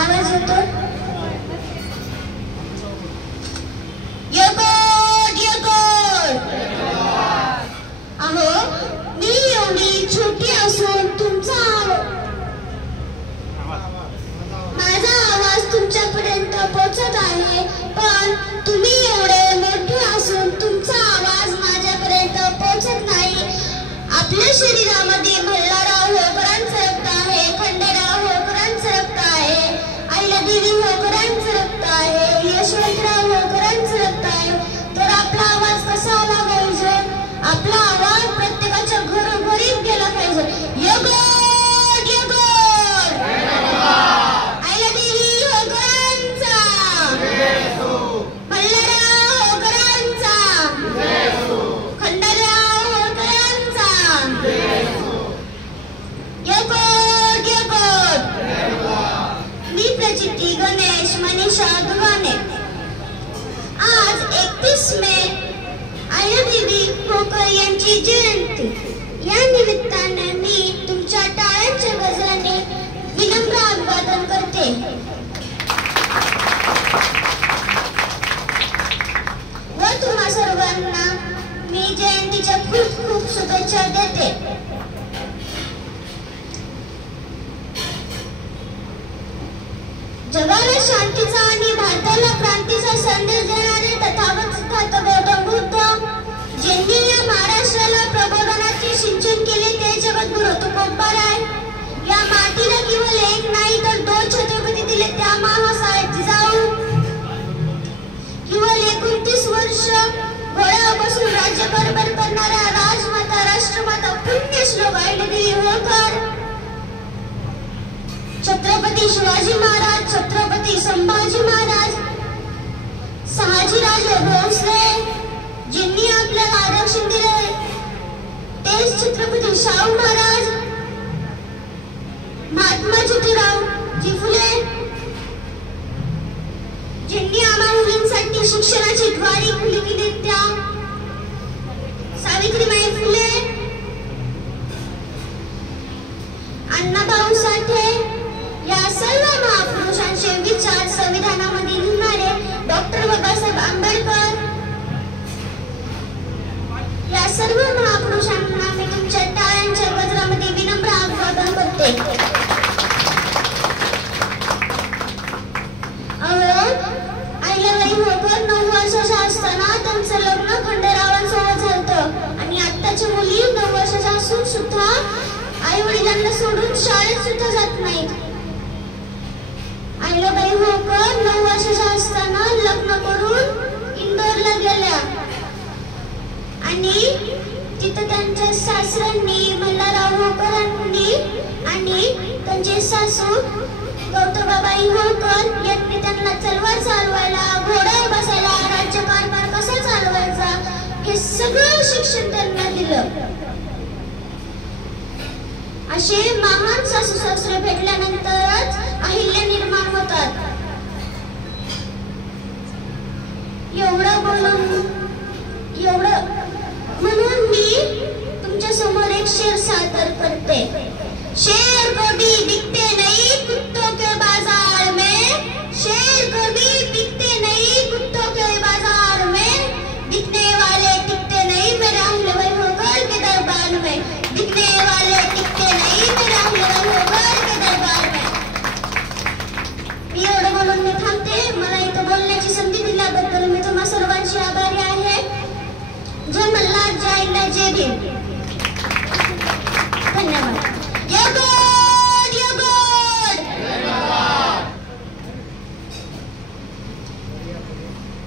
आवाज येतो? अहो, मी एवढी छोटी असून माझा आवाज तुमच्यापर्यंत पोहोचत आहे, पण तुम्ही एवढे मोठे असून तुमचा आवाज माझ्यापर्यंत पोहोचत नाही. आपल्या शरीरामध्ये मल्हारराव होळकरांचं रक्त आहे, खंडेराव होळकरांचं रक्त आहे, अहिल्यादेवी होळकरांचं रक्त आहे, यशवंतराव होळकरांचं रक्त आहे. तर आपला आवाज कसा आला पाहिजे? आपला आवाज प्रत्येकाच्या घरोघरी गेला पाहिजे. अहिल्यादेवी होळकरांचा, मल्हारराव होळकरांचा, खंडेराव होळकरांचा. मी प्रचिती गणेश मनीषा दुगाने. आज 31 मे अहिल्यादेवी होळकर यांची जयंती. या निमित्ताने मी तुमच्या टाळ्यांच्या गजराने विनम्र अभिवादन करते. व तुम्हा सर्वांना मी जयंतीच्या खूप खूप शुभेच्छा देते. जगाला शांतीचा आणि भारताला क्रांतीचा संदेश देणारे तथागत गौतम बुद्ध, ज्यांनी या महाराष्ट्राला प्रबोधनाचे सिंचन केले, ते जगद्गुरु तुकोबाराय. या मातीला केवळ एक नाही तर 2 छत्रपती दिले, त्या महासाहेब जिजाऊ. केवळ 29 वर्ष घोड्यावर बसून राज्यकारभार करणाऱ्या राजमाता राष्ट्रमाता पुण्यश्लोक अहिल्यादेवी होळकर, छत्रपती शिवाजी महाराज, छत्रपती संभाजी महाराज, शहाजीराजे भोसले, ज्यांनी आपल्याला आरक्षण दिले, तेच छत्रपती शाहू महाराज, महात्मा ज्योतिराव फुले, ज्यांनी आम्हा मुलींसाठी शिक्षणाची द्वारे खुली केली, त्या सावित्रीबाई फुले, अण्णाभाऊ साठे. या सर्व महापुरुषांचे विचार संविधानामध्ये लिहिणारे डॉक्टर बाबासाहेब आंबेडकर. या सर्व महापुरुषांना मी तुमच्या टाळ्यांच्या गजरामध्ये विनम्र अभिवादन करते. अहिल्याबाई होळकर 9 वर्षाच्या असताना त्यांचं लग्न खंडेरावांसोबत झालं आणि आत्ताच्या मुली 9 वर्षाच्या असून सुद्धा आई वडिलांना सोडून शाळेत सुद्धा जात नाहीत. अहिल्याबाई होळकर 9 वर्षाच्या असताना लग्न करून इंदोरला गेल्या आणि तिथे त्यांच्या सासऱ्यांनी मल्हारराव होळकरांनी आणि त्यांचे सासू गौतबाबाई होळकर यांनी त्यांना तलवार चालवायला, घोड्यावर बसायला, राज्यकारभार कसा चालवायचा हे सगळं शिक्षण त्यांना दिलं. असे महान सासू सासरे भेटल्यानंतरच अहिल्या निर्माण होतात. एवढं म्हणून मी तुमच्या समोर एक शेर सादर करते. शेर को दी